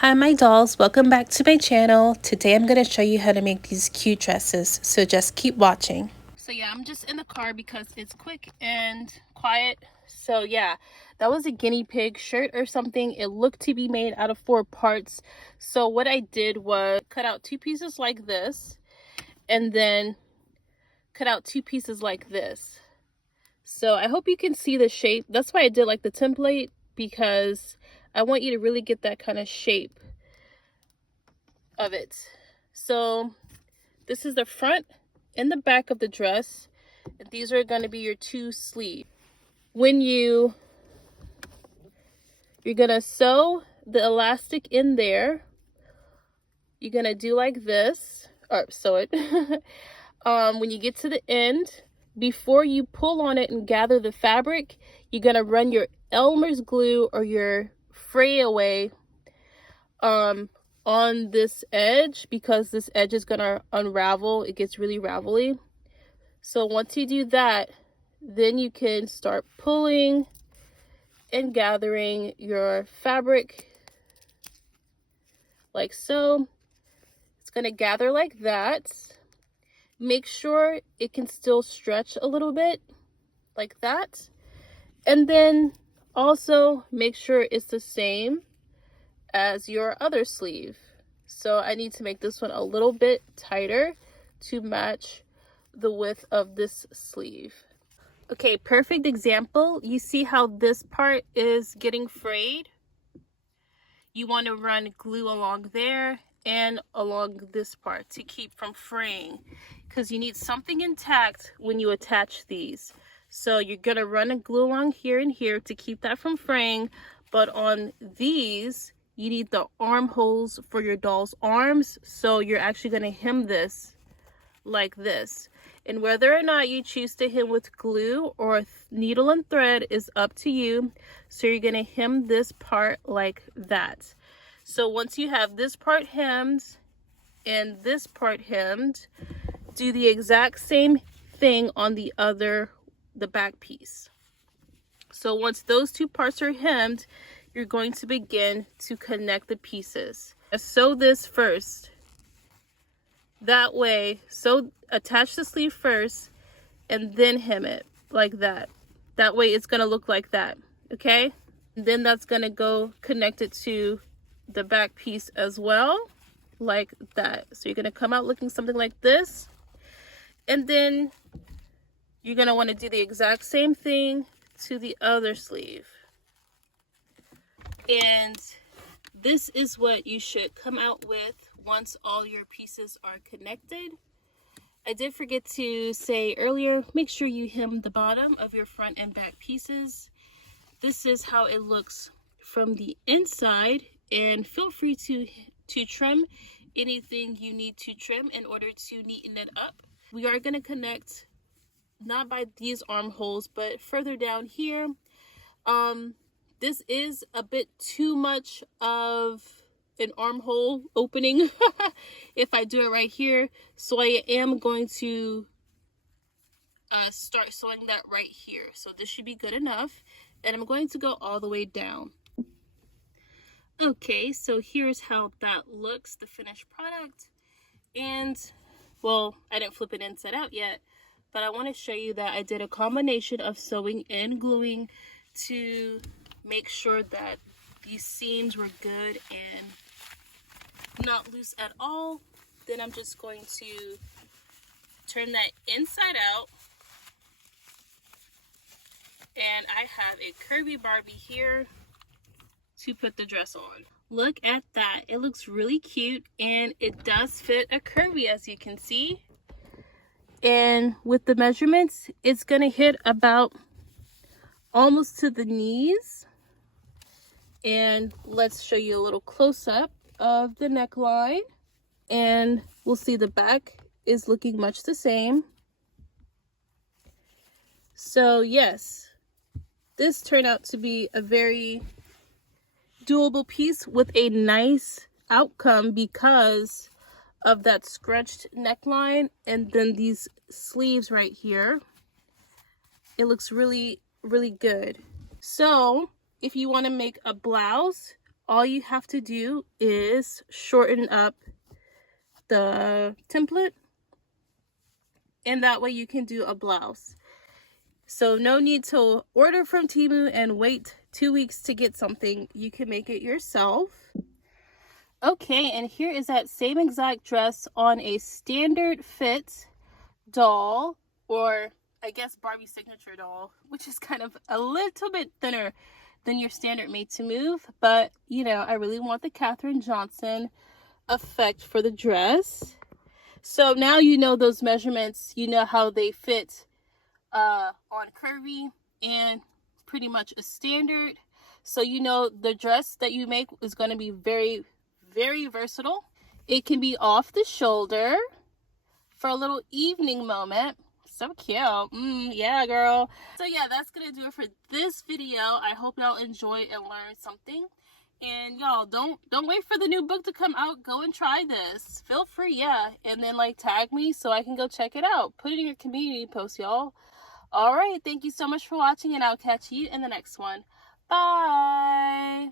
Hi my dolls, welcome back to my channel. Today I'm going to show you how to make these cute dresses, so just keep watching. So yeah, I'm just in the car because it's quick and quiet. So yeah, that was a guinea pig shirt or something. It looked to be made out of 4 parts. So what I did was cut out 2 pieces like this and then cut out 2 pieces like this. So I hope you can see the shape. That's why I did like the template, because I want you to really get that kind of shape of it. So this is the front and the back of the dress, and these are going to be your 2 sleeves. When you're gonna sew the elastic in there, you're gonna do like this, or sew it. When you get to the end, before you pull on it and gather the fabric, you're gonna run your Elmer's glue or your fray away on this edge, because this edge is gonna unravel. It gets really ravelly. So once you do that, then you can start pulling and gathering your fabric like so. It's gonna gather like that. Make sure it can still stretch a little bit like that, and then also make sure it's the same as your other sleeve. So I need to make this one a little bit tighter to match the width of this sleeve. Okay, perfect example. You see how this part is getting frayed? You want to run glue along there and along this part to keep from fraying, because you need something intact when you attach these. So you're going to run a glue along here and here to keep that from fraying, but on these you need the armholes for your doll's arms, so you're actually going to hem this like this. And whether or not you choose to hem with glue or needle and thread is up to you. So you're going to hem this part like that. So once you have this part hemmed and this part hemmed, do the exact same thing on the back piece. So once those 2 parts are hemmed, you're going to begin to connect the pieces. Sew this first. That way, so attach the sleeve first and then hem it like that. That way it's going to look like that, okay? And then that's going to go connect it to the back piece as well, like that. So you're going to come out looking something like this. And then you're going to want to do the exact same thing to the other sleeve. And this is what you should come out with once all your pieces are connected. I did forget to say earlier, make sure you hem the bottom of your front and back pieces. This is how it looks from the inside, and feel free to trim anything you need to trim in order to neaten it up. We are going to connect not by these armholes, but further down here. This is a bit too much of an armhole opening if I do it right here, so I am going to start sewing that right here. So this should be good enough, and I'm going to go all the way down. Okay, so here's how that looks, the finished product. And well, I didn't flip it inside out yet, but I want to show you that I did a combination of sewing and gluing to make sure that these seams were good and not loose at all. Then I'm just going to turn that inside out, and I have a curvy Barbie here to put the dress on. Look at that. It looks really cute, and it does fit a curvy, as you can see. And with the measurements, it's going to hit about almost to the knees. And let's show you a little close-up of the neckline, and we'll see the back is looking much the same. So yes, this turned out to be a very doable piece with a nice outcome because of that scrunched neckline and then these sleeves right here. It looks really, really good. So if you want to make a blouse all you have to do is shorten up the template, and that way you can do a blouse. So no need to order from Temu and wait 2 weeks to get something. You can make it yourself. Okay, and here is that same exact dress on a standard fit doll, or I guess Barbie signature doll, which is kind of a little bit thinner than your standard Made to Move. But, you know, I really want the Katherine Johnson effect for the dress. So now you know those measurements, you know how they fit on curvy and pretty much a standard. So you know the dress that you make is going to be very, very versatile. It can be off the shoulder for a little evening moment. So cute. Yeah, girl. So yeah, that's gonna do it for this video. I hope y'all enjoy and learn something. And y'all, don't wait for the new book to come out. Go and try this. Feel free, yeah. And then like tag me so I can go check it out. Put it in your community post, y'all. All right, thank you so much for watching, and I'll catch you in the next one. Bye.